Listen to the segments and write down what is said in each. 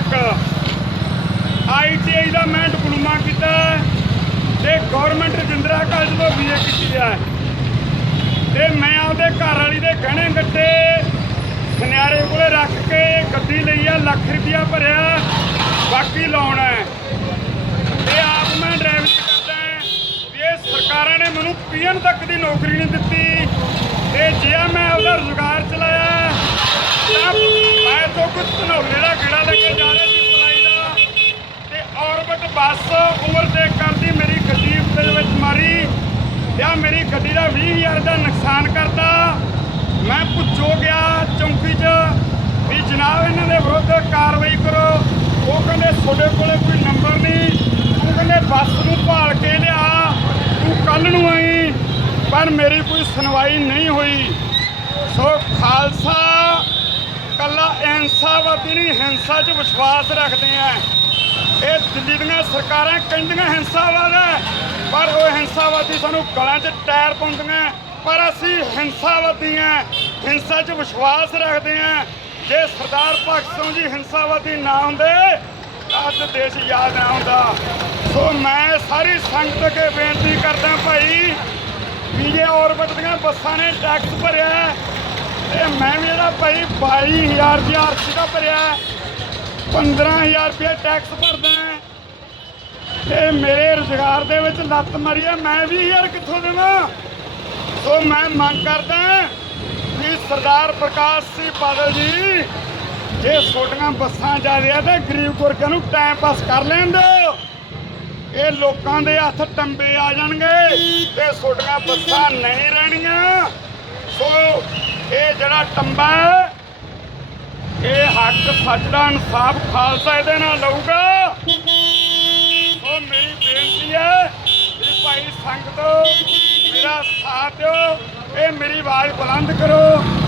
ਤੱਕ ਆਈਟੀਆਈ ਦਾ ਮੈਂ ਡਿਪਲੋਮਾ ਕੀਤਾ ਤੇ ਗਵਰਨਮੈਂਟ ਰਜਿੰਦਰਾ ਕਾਲਜ ਤੋਂ ਬੀਏ ਕੀਤੀ ਹੈ ਤੇ ਮੈਂ ਆਪਦੇ ਘਰ ਵਾਲੀ ਦੇ ਗਹਿਣੇ ਗੱਟੇ ਸੁਨਿਆਰੇ ਕੋਲੇ ਰੱਖ ਕੇ ਗੱਡੀ ਲਈ ਆ, ਲੱਖ ਰੁਪਇਆ ਭਰਿਆ, ਬਾਕੀ ਲਾਉਣਾ ਹੈ। ਤੇ ਆਪ ਮੈਂ ਡਰਾਈਵਰੀ ਕਰਦਾ ਵੀ ਇਹ ਸਰਕਾਰਾਂ ਨੇ ਮੈਨੂੰ ਪੀਐਨ ਤੱਕ ਦੀ ਨੌਕਰੀ ਨਹੀਂ ਦਿੱਤੀ। ਤੇ ਜੇ ਮੈਂ ਆਪਦਾ ਰੁਜ਼ਗਾਰ ਚਲਾਇਆ, ਤਾਂ ਮੈਂ ਤੋਂ ਕੁਝ ਧਨੌਲੇ ਦਾ ਗੇੜਾ ਲੈ ਕੇ ਜਾ ਰਿਹਾ ਸੀ ਪਲਾਈ ਦਾ ਤੇ ਔਰਬਿਟ ਬੱਸ ਉਮਰ ਦੇ ਕਰਦੀ ਮੇਰੀ ਗੱਡੀ ਦੇ ਵਿੱਚ ਮਾਰੀ ਤੇ ਆਹ ਮੇਰੀ ਗੱਡੀ ਦਾ 20000 ਦਾ ਨੁਕਸਾਨ ਕਰਤਾ ਮੈਂ ਪੁੱਛੋ ਗਿਆ ਚੌਂਕੀ 'ਚ ਵੀ ਜਨਾਬ ਇਹਨਾਂ ਦੇ ਵਿਰੁੱਧ ਕਾਰਵਾਈ ਕਰੋ ਉਹ ਕਹਿੰਦੇ ਤੁਹਾਡੇ ਕੋਲੇ ਕੋਈ ਨੰਬਰ ਨਹੀਂ ਤੂੰ ਕਹਿੰਦੇ ਬੱਸ ਕੇ ਲਿਆ। ਤੂੰ ਕੱਲ ਨੂੰ ਆਈ, ਪਰ ਮੇਰੀ ਕੋਈ ਸੁਣਵਾਈ ਨਹੀਂ ਹੋਈ। ਸੋ ਖਾਲਸਾ, ਕੱਲਾ ਇਨਸਾਫਵਾਦੀ ਨਹੀਂ ਹਿੰਸਾ 'ਚ ਵਿਸ਼ਵਾਸ ਰੱਖਦੇ ਆ। ਇਹ ਦਿੱਲੀ ਦੀਆਂ ਸਰਕਾਰਾਂ ਕਹਿੰਦੀਆਂ ਹਿੰਸਾਵਾਦ ਹੈ, ਪਰ ਉਹ ਹਿੰਸਾਵਾਦੀ ਸਾਨੂੰ ਗਲਾਂ 'ਚ ਟਾਇਰ ਪਾਉਂਦੀਆਂ। ਪਰ ਅਸੀਂ ਹਿੰਸਾਵਾਦੀ ਹਾਂ ਹਿੰਸਾ 'ਚ ਵਿਸ਼ਵਾਸ ਰੱਖਦੇ ਹਾਂ ਜੇ ਸਰਦਾਰ ਭਗਤ ਸਿੰਘ ਜੀ ਹਿੰਸਾਵਾਦੀ ਨਾ ਹੁੰਦੇ ਅੱਜ ਦੇਸ਼ ਯਾਦ ਨਾ ਹੁੰਦਾ ਸੋ ਮੈਂ ਸਾਰੀ ਸੰਗਤ ਅੱਗੇ ਬੇਨਤੀ ਕਰਦਾ ਭਾਈ ਵੀ ਔਰਬਿਟ ਦੀਆਂ ਬੱਸਾਂ ਨੇ ਟੈਕਸ ਭਰਿਆ ਤੇ ਮੈਂ ਵੀ ਜਿਹੜਾ ਭਾਈ 22000 ਰੁਪਇਆ ਅਰਥੀ ਦਾ ਭਰਿਆ 15000 ਰੁਪਏ ਟੈਕਸ ਭਰਦਾ ਤੇ ਮੇਰੇ ਰੁਜ਼ਗਾਰ ਦੇ ਵਿੱਚ ਲੱਤ ਮਾਰੀ ਹੈ, ਮੈਂ ਵੀ ਯਾਰ ਕਿੱਥੋਂ ਦੇਵਾਂ? ਸੋ ਮੈਂ ਮੰਗ ਕਰਦਾ ਵੀ ਸਰਦਾਰ ਪ੍ਰਕਾਸ਼ ਸਿੰਘ ਬਾਦਲ ਜੀ ਜੇ ਛੋਟੀਆਂ ਬੱਸਾਂ ਜਾ ਰਹੀਆਂ ਤਾਂ ਗਰੀਬ ਗੁਰਗਿਆਂ ਨੂੰ ਟਾਈਮ ਪਾਸ ਕਰ ਲੈਣ ਦਿਓ। ਇਹ ਲੋਕਾਂ ਦੇ ਹੱਥ ਟੰਬੇ ਆ ਜਾਣਗੇ ਤੇ ਛੋਟੀਆਂ ਬੱਸਾਂ ਨਹੀਂ ਰਹਿਣੀਆਂ। ਸੋ ਇਹ ਜਿਹੜਾ ਟੰਬਾ ਇਹ ਹੱਕ ਸੱਚ ਦਾ ਇਨਸਾਫ ਖਾਲਸਾ ਇਹਦੇ ਨਾਲ ਲਊਗਾ। ਸੋ ਮੇਰੀ ਬੇਨਤੀ ਹੈ ਕਿ ਭਾਈ ਸੰਗਤੋ, ਮੇਰਾ ਸਾਥ ਦਿਓ, ਇਹ ਮੇਰੀ ਆਵਾਜ਼ ਬੁਲੰਦ ਕਰੋ।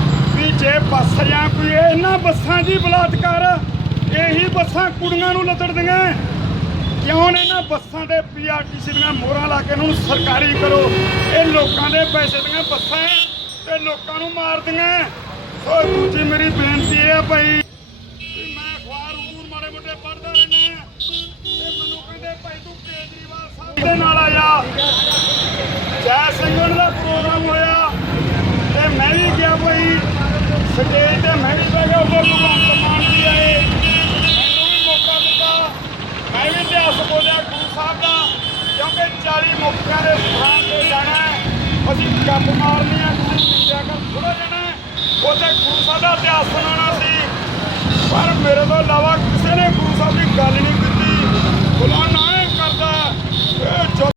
ਵੀ ਜੇ ਬੱਸ ਜਾਂ ਕੋਈ, ਇਹਨਾਂ ਬੱਸਾਂ ਦੀ ਬਲਾਤਕਾਰ। ਇਹੀ ਬੱਸਾਂ ਕੁੜੀਆਂ ਨੂੰ ਲੱਦੜਦੀਆਂ ਕਿਉਂ ਨੇ ਇਹਨਾਂ ਬੱਸਾਂ ਦੇ ਪੀਆਰਟੀਸੀ ਦੀਆਂ ਮੋਹਰਾਂ ਲਾ ਕੇ ਇਹਨਾਂ ਨੂੰ ਸਰਕਾਰੀ ਕਰੋ? ਇਹ ਲੋਕਾਂ ਦੇ ਪੈਸੇ ਦੀਆਂ ਬੱਸਾਂ ਤੇ ਲੋਕਾਂ ਨੂੰ ਮਾਰਦੀਆਂ ਸੋ ਦੂਜੀ ਮੇਰੀ ਬੇਨਤੀ ਇਹ ਹੈ ਭਾਈ ਮੈਂ ਅਖਬਾਰ ਉਮੂਰ ਮਾੜੇ ਮੋਟੇ ਪੜ੍ਹਦਾ ਰਹਿੰਦਾ। ਤੇ ਮੈਨੂੰ ਕਹਿੰਦੇ ਭਾਈ ਤੂੰ ਕੇਜਰੀਵਾਲ ਸਾਹਿਬ ਦੇ ਨਾਲ ਆ ਜਾ ਸਿੰਘ ਹੋਣਾ ਦਾ ਪ੍ਰੋਗਰਾਮ ਹੋਇਆ ਤੇ ਮੈਂ ਵੀ ਗਿਆ ਭਾਈ ਸਟੇਜ ਤੇ ਮੈਂ ਵੀ ਬਹਿ ਗਿਆ ਉਹ ਭਗਵੰਤ ਮਾਨ ਜੀ ਆਏ ਮੈਨੂੰ ਵੀ ਮੌਕਾ ਦਿੱਤਾ ਮੈਂ ਵੀ ਇਤਿਹਾਸ ਬੋਲਿਆ ਗੁਰੂ ਸਾਹਿਬ ਦਾ ਕਿਉਂਕਿ 40 ਮੁਕਤਿਆਂ ਦੇ ਸਥਾਨ ਤੇ ਜਾਣਾ ਅਸੀਂ ਗੱਪ ਮਾਰਨੀ ਆ ਤੁਸੀਂ ਪੁੱਛਿਆ ਕਰ ਥੋੜਾ ਜਾਣਾ ਹੈ। ਉੱਥੇ ਗੁਰੂ ਸਾਹਿਬ ਦਾ ਇਤਿਹਾਸ ਸੁਣਾਉਣਾ ਸੀ ਪਰ ਮੇਰੇ ਤੋਂ ਇਲਾਵਾ